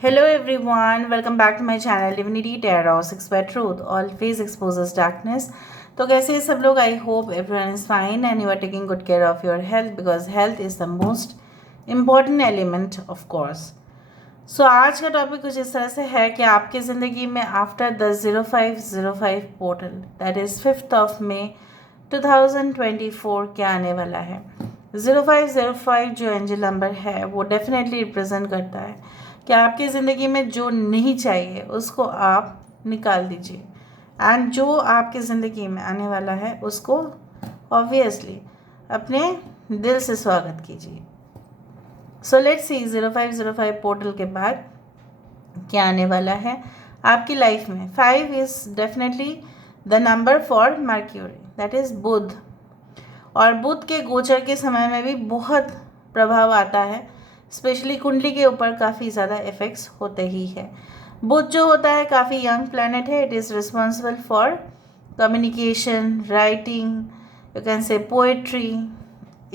Hello everyone, welcome back to my channel Divinity Tarot 6 by Truth always exposes darkness. तो कैसे हैं सब लोग? I hope everyone is fine and you are taking good care of your health because health is the most important element of course. So आज का topic कुछ इस तरह से है कि आपकी ज़िंदगी में after the 0505 portal that is 5th of May 2024 क्या आने वाला है. 0505 जो एंजल नंबर है वो डेफिनेटली रिप्रेजेंट करता है कि आपकी ज़िंदगी में जो नहीं चाहिए उसको आप निकाल दीजिए एंड जो आपकी ज़िंदगी में आने वाला है उसको ऑब्वियसली अपने दिल से स्वागत कीजिए. सो लेट्स सी 0505 पोर्टल के बाद क्या आने वाला है आपकी लाइफ में. 5 is definitely the number for Mercury that is Budh, और बुध के गोचर के समय में भी बहुत प्रभाव आता है. स्पेशली कुंडली के ऊपर काफ़ी ज़्यादा इफ़ेक्ट्स होते ही है. बुध जो होता है काफ़ी यंग प्लैनेट है. It is responsible for communication, writing, you can से पोएट्री,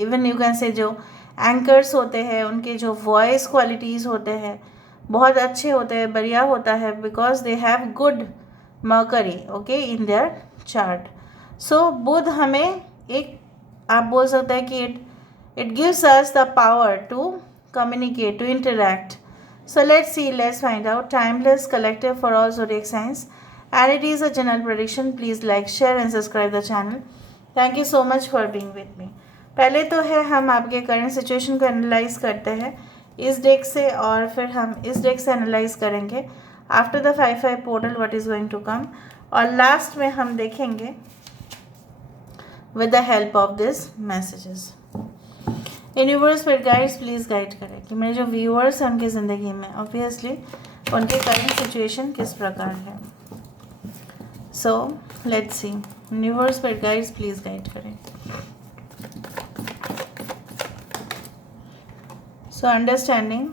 इवन यू कैन से जो एंकर्स होते हैं उनके जो वॉइस क्वालिटीज़ होते हैं बहुत अच्छे होते हैं, बढ़िया होता है because they have good Mercury okay in their chart. So Budh हमें एक आप बोल सकते हैं कि it gives us the power to communicate, to interact. So let's find out. Timeless collective for all zodiac signs, and it is a general prediction. Please like, share and subscribe the channel. Thank you so much for being with me. पहले तो है हम आपके current situation को analyse करते हैं इस deck से, और फिर हम इस डेक से एनालाइज करेंगे after the 5/5 portal what is going to come, और लास्ट में हम देखेंगे with the help of this messages. Universe पर गाइड्स प्लीज़ गाइड करें कि मेरे जो व्यूअर्स हैं उनकी ज़िंदगी में ऑब्वियसली उनके करंट सिचुएशन किस प्रकार है. So let's see. यूनिवर्स पर गाइड्स प्लीज़ गाइड करें. So understanding,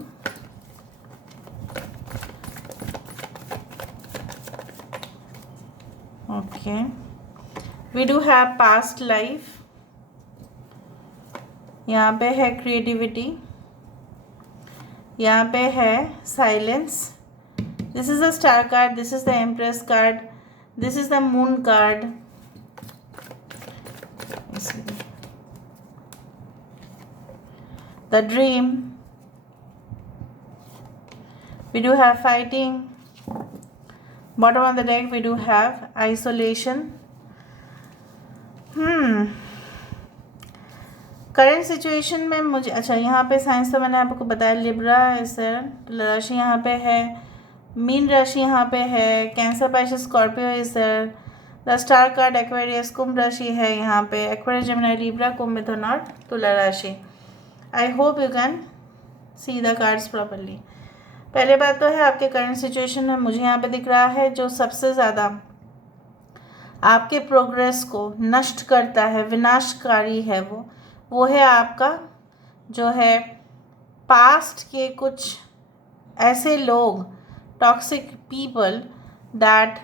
okay, we do have past life. यहाँ पे है क्रिएटिविटी, यहाँ पे है silence. This is the star card, this is the empress card, this is the moon card. The dream, we do have fighting. Bottom of the deck we do have isolation. Current situation में मुझे अच्छा यहाँ पे science तो मैंने आपको बताया. Libra है सर, राशि यहाँ पे है, मीन राशि यहाँ पे है, कैंसर, पाइसेस, स्कॉर्पियो है sir. The star card Aquarius, Kumbh राशि है यहाँ पे, Aquarius, Gemini, Libra, Kumbh, Mithun और तुला राशि. I hope you can see the cards properly. पहले बात तो है आपके करंट सिचुएशन में मुझे यहाँ पे दिख रहा है जो सबसे ज़्यादा आपके प्रोग्रेस को नष्ट करता है, विनाशकारी है, वो है आपका जो है पास्ट के कुछ ऐसे लोग, toxic people that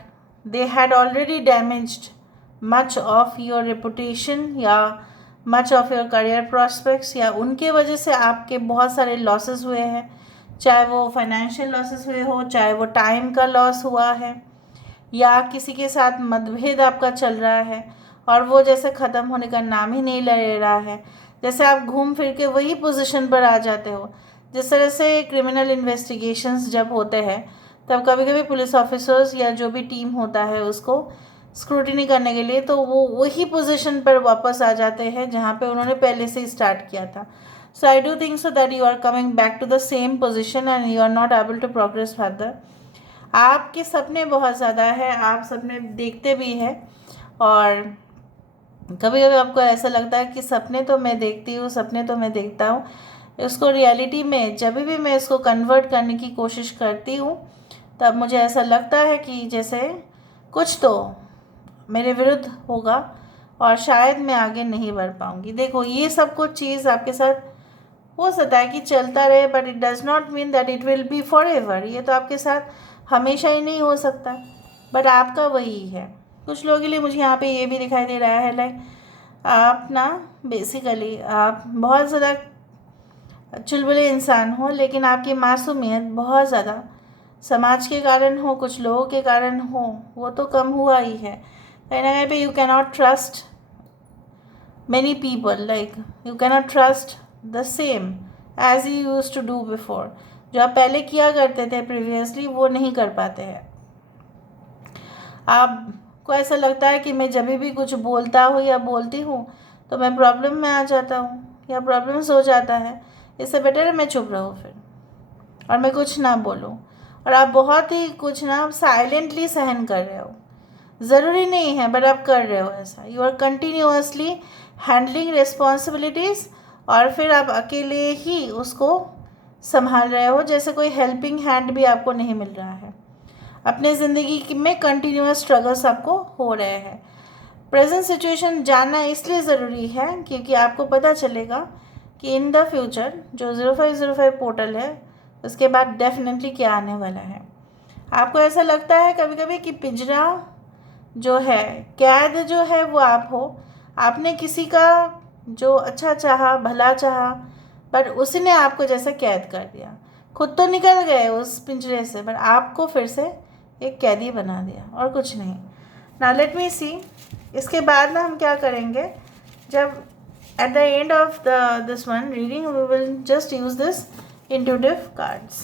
they had already damaged much of your reputation या much of your career prospects, या उनके वजह से आपके बहुत सारे लॉसेस हुए हैं. चाहे वो फाइनेंशियल लॉसेस हुए हो, चाहे वो टाइम का लॉस हुआ है, या किसी के साथ मतभेद आपका चल रहा है और वो जैसे ख़त्म होने का नाम ही नहीं ले रहा है. जैसे आप घूम फिर के वही पोजीशन पर आ जाते हो. जिस तरह से क्रिमिनल इन्वेस्टिगेशंस जब होते हैं तब कभी कभी पुलिस ऑफिसर्स या जो भी टीम होता है उसको स्क्रूटिनी करने के लिए तो वो वही पोजीशन पर वापस आ जाते हैं जहाँ पे उन्होंने पहले से ही स्टार्ट किया था. So I do think so that you are coming back to the same position and you are not able to progress further. आपके सपने बहुत ज़्यादा है, आप सपने देखते भी हैं, और कभी कभी आपको ऐसा लगता है कि सपने तो मैं देखती हूँ, सपने तो मैं देखता हूँ, उसको रियलिटी में जब भी मैं इसको कन्वर्ट करने की कोशिश करती हूँ तब मुझे ऐसा लगता है कि जैसे कुछ तो मेरे विरुद्ध होगा और शायद मैं आगे नहीं बढ़ पाऊँगी. देखो ये सब कुछ चीज़ आपके साथ हो सकता है कि चलता रहे, but it does not mean that it will be for ever. ये तो आपके साथ हमेशा ही नहीं हो सकता, बट आपका वही है. कुछ लोगों के लिए मुझे यहाँ पे ये भी दिखाई दे रहा है लाइक आप ना बेसिकली आप बहुत ज़्यादा चुलबुले इंसान हो, लेकिन आपकी मासूमियत बहुत ज़्यादा समाज के कारण हो, कुछ लोगों के कारण हो, वो तो कम हुआ ही है। कहीं ना कहीं पे you cannot trust many people, like you cannot trust the same as you used to do before। जो आप पहले किया करते थे प्रीवियसली, वो नहीं कर पाते हैं। आपको ऐसा लगता है कि मैं जब भी कुछ बोलता हूँ या बोलती हूँ तो मैं प्रॉब्लम में आ जाता हूँ या प्रॉब्लम्स हो जाता है, इससे बेटर है मैं चुप रहूँ फिर और मैं कुछ ना बोलूँ। और आप बहुत ही कुछ ना साइलेंटली सहन कर रहे हो, ज़रूरी नहीं है बट आप कर रहे हो ऐसा। You are continuously handling responsibilities और फिर आप अकेले ही उसको संभाल रहे हो, जैसे कोई हेल्पिंग हैंड भी आपको नहीं मिल रहा है। अपने ज़िंदगी में कंटिन्यूअस स्ट्रगल्स आपको हो रहे हैं। प्रेजेंट सिचुएशन जानना इसलिए ज़रूरी है क्योंकि आपको पता चलेगा कि इन द फ्यूचर जो 0505 पोर्टल है उसके बाद डेफिनेटली क्या आने वाला है। आपको ऐसा लगता है कभी कभी कि पिंजरा जो है, कैद जो है वो आप हो। आपने किसी का जो अच्छा चाहा, भला चाहा, बट उसने आपको जैसे कैद कर दिया। खुद तो निकल गए उस पिंजरे से, बट आपको फिर से एक कैदी बना दिया और कुछ नहीं। नाउ लेट मी सी, इसके बाद ना हम क्या करेंगे, जब at the end of this one reading we will just use this intuitive cards.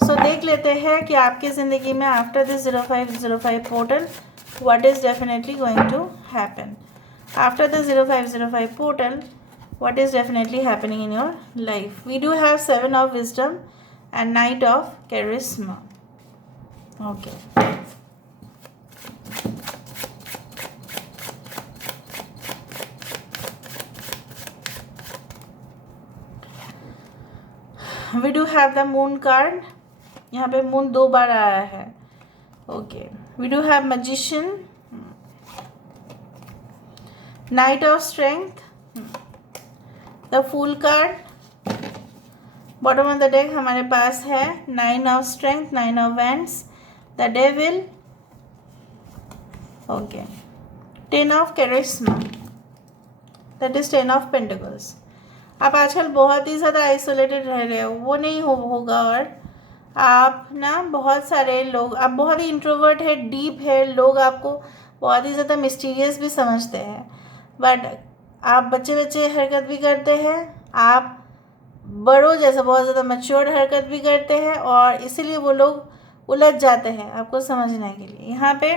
So देख लेते हैं कि आपकी ज़िंदगी में after this 0505 portal what is definitely going to happen. After the 0505 portal, what is definitely happening in your life? We do have 7 of wisdom and Knight of charisma. Okay. We do have the moon card. यहाँ पे moon 2 बार आया है। Okay. We do have magician, knight of strength, the fool card। Bottom of the deck हमारे पास है 9 of strength, 9 of wands, the devil, okay, 10 of charisma, that is 10 of pentacles। आप आजकल बहुत ही ज़्यादा आइसोलेटेड रह रहे हो, वो नहीं होगा। और आप ना बहुत सारे लोग, आप बहुत ही इंट्रोवर्ट है, डीप है, लोग आपको बहुत ही ज़्यादा मिस्टीरियस भी समझते हैं, बट आप बच्चे बच्चे हरकत भी करते हैं, आप बड़ों जैसा बहुत ज़्यादा मैच्योर हरकत भी करते हैं और इसीलिए वो लोग उलझ जाते हैं आपको समझने के लिए। यहाँ पे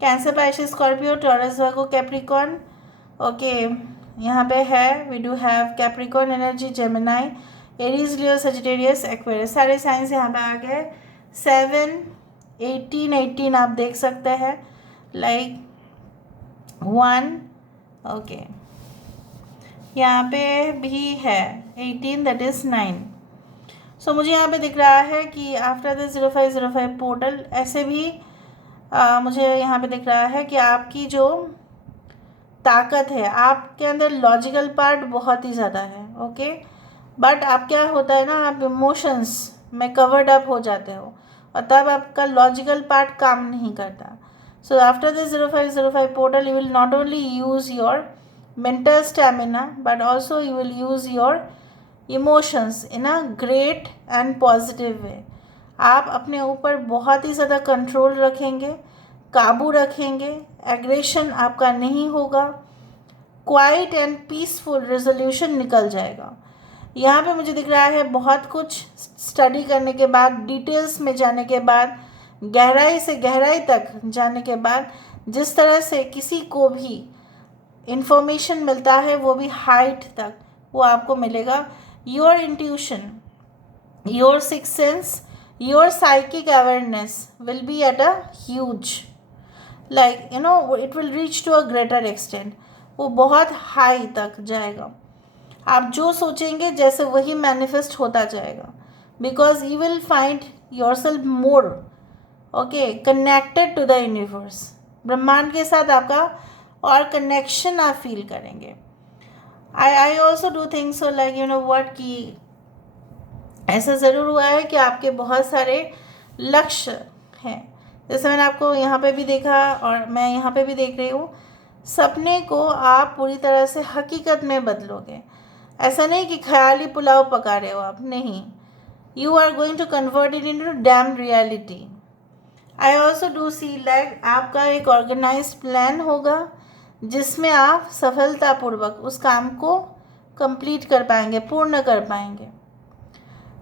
Cancer, Pisces, Scorpio, Taurus, Virgo, Capricorn, okay, यहाँ पे है we do have Capricorn energy, Gemini, Aries, Leo, Sagittarius, Aquarius, सारे साइंस यहाँ पे आ गए। 7, 18, 18 आप देख सकते हैं, लाइक 1, ओके, यहाँ पे भी है 18, दैट इज़ 9। सो मुझे यहाँ पे दिख रहा है कि आफ्टर द 0505 पोर्टल ऐसे भी मुझे यहाँ पे दिख रहा है कि आपकी जो ताकत है, आपके अंदर लॉजिकल पार्ट बहुत ही ज़्यादा है, ओके, बट आप क्या होता है ना, आप इमोशंस में कवर्ड अप हो जाते हो और तब आपका लॉजिकल पार्ट काम नहीं करता। So after this 0505 portal you will not only use your mental stamina but also you will use your emotions in a great and positive way. आप अपने ऊपर बहुत ही ज़्यादा कंट्रोल रखेंगे, काबू रखेंगे, एग्रेशन आपका नहीं होगा, क्वाइट एंड पीसफुल रेजोल्यूशन निकल जाएगा। यहाँ पे मुझे दिख रहा है बहुत कुछ स्टडी करने के बाद, डिटेल्स में जाने के बाद, गहराई से गहराई तक जाने के बाद, जिस तरह से किसी को भी इंफॉर्मेशन मिलता है वो भी हाइट तक वो आपको मिलेगा। Your intuition, your six sense, your psychic awareness will be at a huge, like you know, it will reach to a greater extent, वो बहुत हाई तक जाएगा। आप जो सोचेंगे जैसे वही मैनिफेस्ट होता जाएगा, because you will find your self more okay connected to the universe. ब्रह्मांड के साथ आपका और कनेक्शन आप फील करेंगे। I also do think so, like you know what, कि ऐसा ज़रूर हुआ है कि आपके बहुत सारे लक्ष्य हैं, जैसे मैंने आपको यहाँ पे भी देखा और मैं यहाँ पे भी देख रही हूँ। सपने को आप पूरी तरह से हकीकत में बदलोगे, ऐसा नहीं कि ख्याली पुलाव पका रहे हो आप, नहीं, you are going to convert it into damn reality. I also do see like आपका एक ऑर्गेनाइज प्लान होगा जिसमें आप सफलतापूर्वक उस काम को कंप्लीट कर पाएंगे, पूर्ण कर पाएंगे।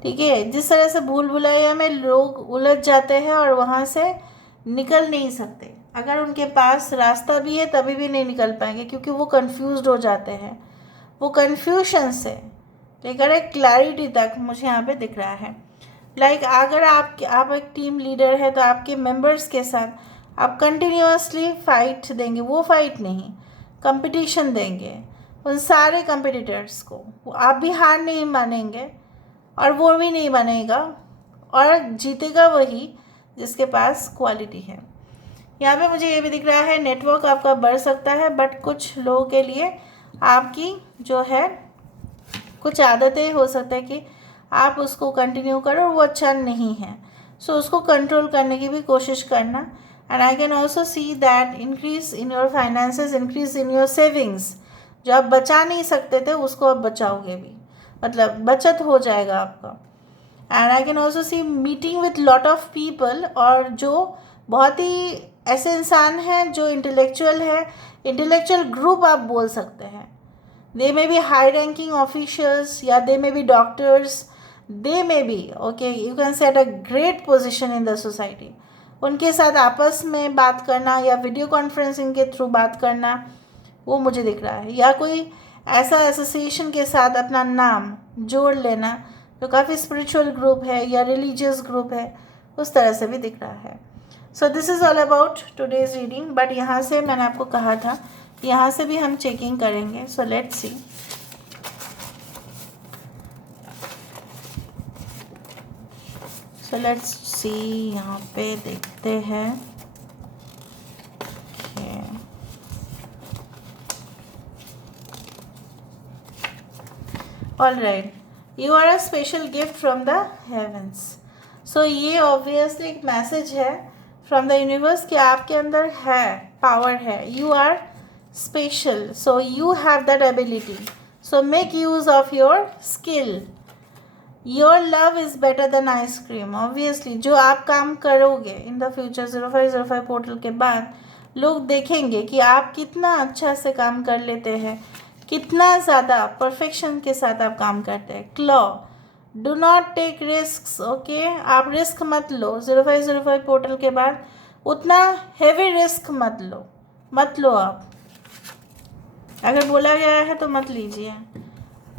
ठीक है, जिस तरह से भूल भुलैया में लोग उलझ जाते हैं और वहाँ से निकल नहीं सकते, अगर उनके पास रास्ता भी है तभी भी नहीं निकल पाएंगे, क्योंकि वो कंफ्यूज्ड हो जाते हैं। वो कन्फ्यूजन से लेकर एक क्लैरिटी तक मुझे यहाँ पे दिख रहा है। लाइक अगर आप एक टीम लीडर है तो आपके मेंबर्स के साथ आप कंटिन्यूअसली फाइट देंगे, वो फाइट नहीं, कंपटीशन देंगे उन सारे कंपिटिटर्स को। आप भी हार नहीं मानेंगे और वो भी नहीं मानेगा, और जीतेगा वही जिसके पास क्वालिटी है। यहाँ पे मुझे ये भी दिख रहा है नेटवर्क आपका बढ़ सकता है, बट कुछ लोगों के लिए आपकी जो है कुछ आदतें हो सकता है कि आप उसको कंटिन्यू करो और वो अच्छा नहीं है, सो उसको कंट्रोल करने की भी कोशिश करना। And I can also see that increase in your finances, increase in your savings. जो आप बचा नहीं सकते थे उसको आप बचाओगे भी, मतलब बचत हो जाएगा आपका। And I can also see meeting with lot of people, और जो बहुत ही ऐसे इंसान हैं जो इंटेलेक्चुअल है, इंटेलेक्चुअल ग्रुप आप बोल सकते हैं। They may be high ranking officials, या they may be doctors, they may be okay, you can say at a great position in the society. उनके साथ आपस में बात करना या वीडियो कॉन्फ्रेंसिंग के थ्रू बात करना, वो मुझे दिख रहा है। या कोई ऐसा एसोसिएशन के साथ अपना नाम जोड़ लेना जो काफ़ी स्पिरिचुअल ग्रुप है या रिलीजियस ग्रुप है, उस तरह से भी दिख रहा है। So this is all about today's reading. But यहाँ से मैंने आपको कहा था यहाँ से भी हम चेकिंग करेंगे। सो लेट्स सी। सो लेट्स सी, यहाँ पे देखते हैं। All right, you are a special gift from the heavens. So ये ऑब्वियसली एक मैसेज है फ्रॉम द यूनिवर्स कि आपके अंदर है, पावर है, you are special, so you have that ability, so make use of your skill. Your love is better than ice cream. Obviously जो आप काम करोगे इन द फ्यूचर 0505 पोर्टल के बाद, लोग देखेंगे कि आप कितना अच्छा से काम कर लेते हैं, कितना ज़्यादा परफेक्शन के साथ आप काम करते हैं। क्लॉ, do not take risk, okay, आप रिस्क मत लो 0505 पोर्टल के बाद, उतना हैवी रिस्क मत लो आप, अगर बोला गया है तो मत लीजिए।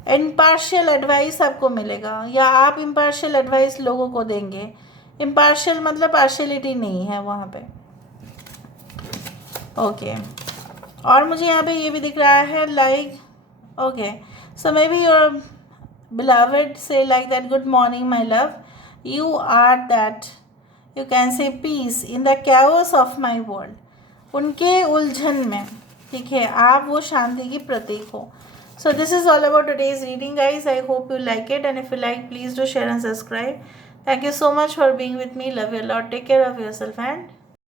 इम्पार्शियल एडवाइस आपको मिलेगा, या आप इम्पार्शियल एडवाइस लोगों को देंगे। इम्पार्शियल मतलब पार्शियलिटी नहीं है वहाँ पे, ओके। और मुझे यहाँ पे ये भी दिख रहा है like, okay, so may be your beloved say like that, good morning my love, you are that, you can say peace in the chaos of my world। उनके उलझन में, ठीक है, आप वो शांति की प्रतीक हो। So this is all about today's reading guys. I hope you like it, and if you like, please do share and subscribe. Thank you so much for being with me. Love you a lot. Take care of yourself and